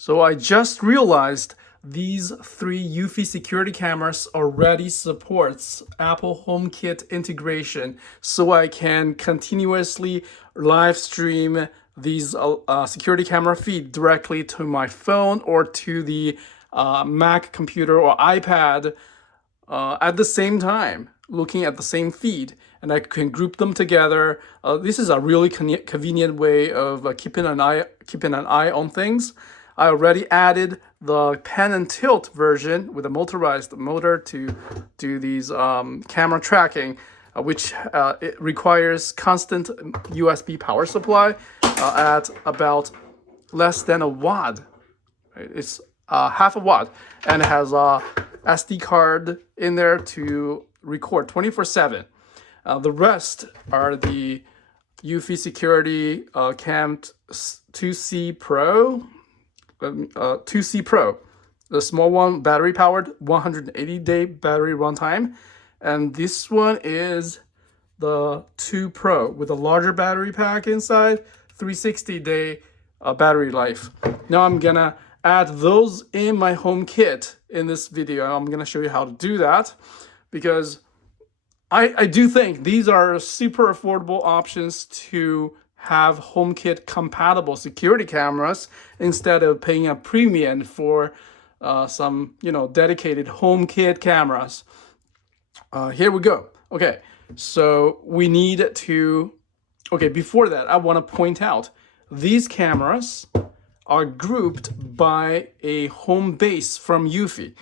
So I just realized these three eufy security cameras already supports Apple HomeKit integration, so I can continuously live stream these security camera feed directly to my phone or to the Mac computer or iPad at the same time, looking at the same feed, and I can group them together. This is a really convenient way of keeping an eye on things. I already added the pan and tilt version with a motorized motor to do these camera tracking, which it requires constant USB power supply at about less than a watt. It's half a watt, and it has a SD card in there to record 24/7. The rest are the eufy Security Cam 2C Pro, 2C Pro. The small one, battery powered, 180-day battery runtime, and this one is the 2 Pro with a larger battery pack inside, 360-day battery life. Now I'm gonna add those in my HomeKit in this video. I'm gonna show you how to do that because I do think these are super affordable options to have HomeKit compatible security cameras instead of paying a premium for some dedicated HomeKit cameras. Here we go. Okay, so we need to. Okay, before that, I want to point out these cameras are grouped by a home base from eufy.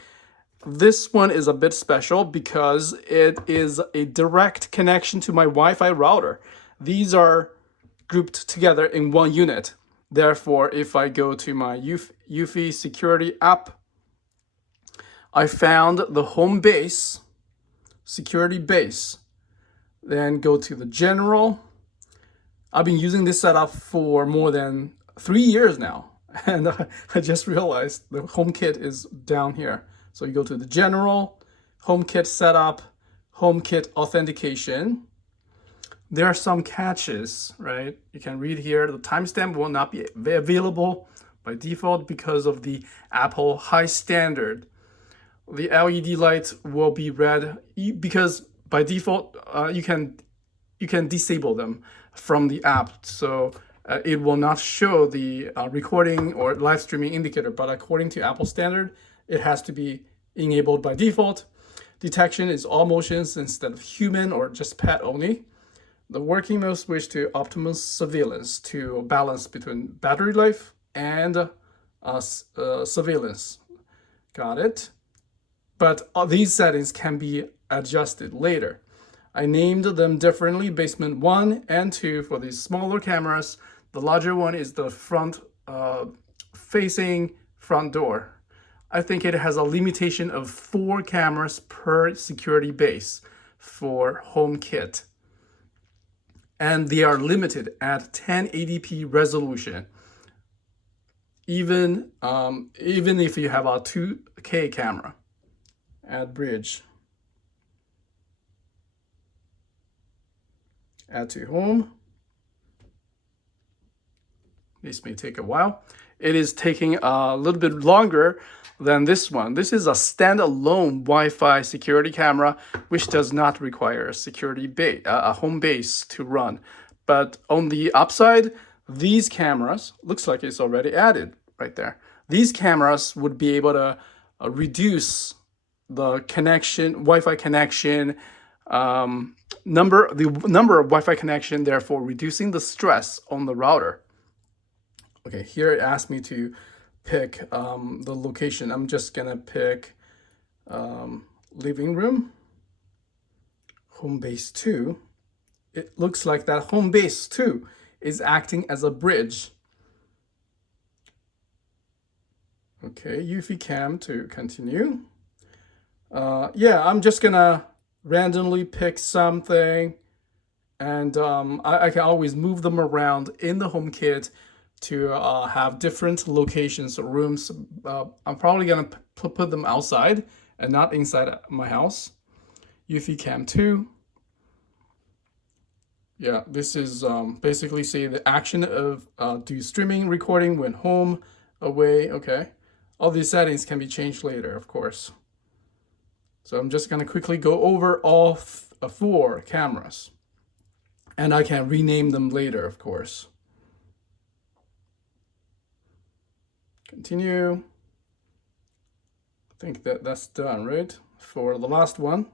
This one is a bit special because it is a direct connection to my Wi-Fi router. These are grouped together in one unit. Therefore, if I go to my eufy security app, I found the home base, security base. Then go to the general. I've been using this setup for more than 3 years now, and I just realized the HomeKit is down here. So you go to the general, HomeKit setup, HomeKit authentication. There are some catches, right? You can read here, the timestamp will not be available by default because of the Apple high standard. The LED light will be red because by default you can disable them from the app, so it will not show the recording or live streaming indicator, but according to Apple standard, it has to be enabled by default. Detection is all motions instead of human or just pet only. The working mode switch to optimal surveillance to balance between battery life and surveillance. Got it? But these settings can be adjusted later. I named them differently, basement 1 and 2 for these smaller cameras. The larger one is the front facing front door. I think it has a limitation of 4 cameras per security base for HomeKit. And they are limited at 1080p resolution. Even if you have a 2K camera. Add bridge. Add to home. This may take a while. It is taking a little bit longer than this one. This is a standalone Wi-Fi security camera, which does not require a security base, a home base to run. But on the upside, these cameras, looks like it's already added right there. These cameras would be able to reduce the connection, Wi-Fi connection, the number of Wi-Fi connection, therefore reducing the stress on the router. Okay, here it asked me to pick the location. I'm just gonna pick living room, home base 2. It looks like that home base 2 is acting as a bridge. Okay, eufy cam to continue. Yeah, I'm just gonna randomly pick something, and I can always move them around in the HomeKit to have different locations or rooms. I'm probably gonna put them outside and not inside my house. eufy cam 2. Yeah, this is basically say the action of do streaming recording when home, away. Okay. All these settings can be changed later, of course. So I'm just going to quickly go over all 4 cameras. And I can rename them later, of course. Continue. I think that's done, right? For the last one.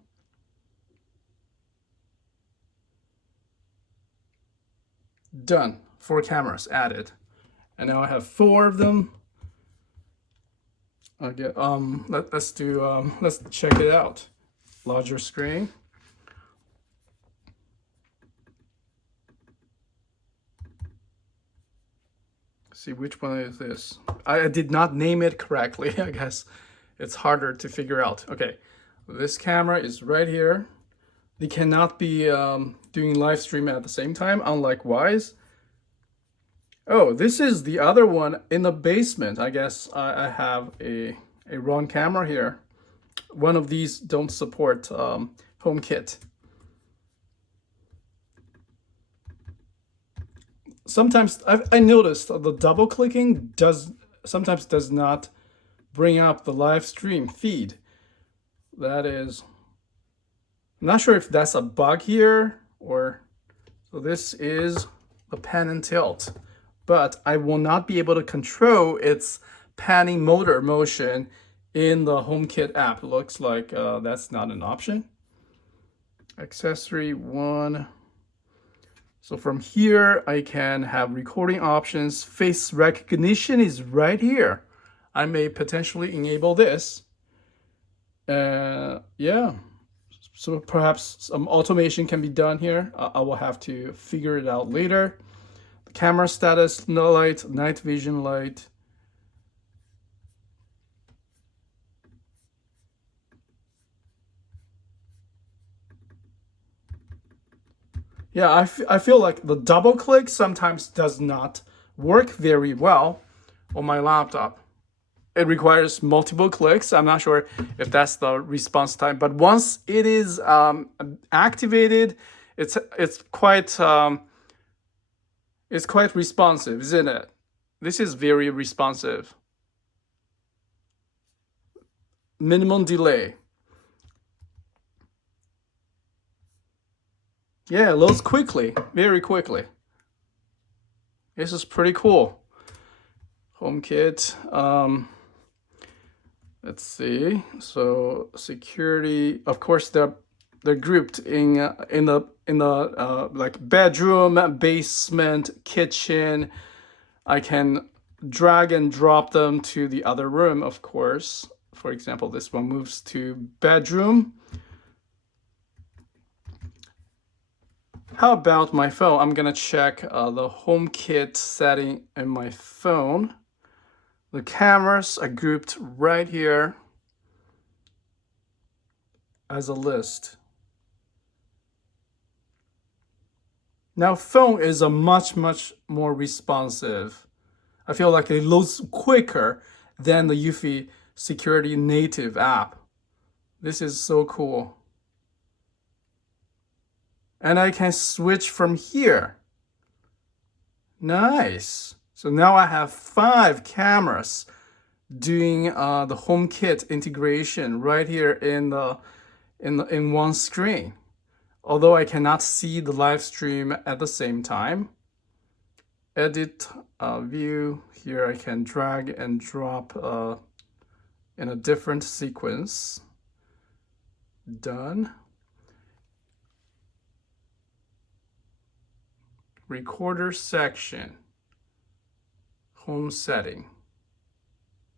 Done. 4 cameras added. And now I have 4 of them. Okay, let's check it out. Larger screen. See which one is this. I did not name it correctly. I guess it's harder to figure out. Okay, this camera is right here. They cannot be doing live stream at the same time, unlike Wise. Oh, this is the other one in the basement. I guess I have a wrong camera here. One of these don't support HomeKit. Sometimes I noticed the double clicking sometimes does not bring up the live stream feed. That is, I'm not sure if that's a bug here or, so this is a pan and tilt, but I will not be able to control its panning motor motion in the HomeKit app. It looks like that's not an option. Accessory 1. So from here, I can have recording options. Face recognition is right here. I may potentially enable this. Yeah, so perhaps some automation can be done here. I will have to figure it out later. The camera status, no light, night vision light. Yeah, I feel like the double click sometimes does not work very well on my laptop. It requires multiple clicks. I'm not sure if that's the response time, but once it is activated, it's quite responsive, isn't it? This is very responsive. Minimum delay. Yeah, it loads quickly, very quickly. This is pretty cool. HomeKit. Let's see. So security. Of course, they're grouped in the like bedroom, basement, kitchen. I can drag and drop them to the other room. Of course, for example, this one moves to bedroom. How about my phone? I'm gonna check the HomeKit setting in my phone. The cameras are grouped right here as a list. Now phone is a much more responsive. I feel like it loads quicker than the eufy security native app. This is so cool. And I can switch from here. Nice. So now I have 5 cameras doing the HomeKit integration right here in one screen. Although I cannot see the live stream at the same time. Edit view. Here I can drag and drop in a different sequence. Done. Recorder section, home setting.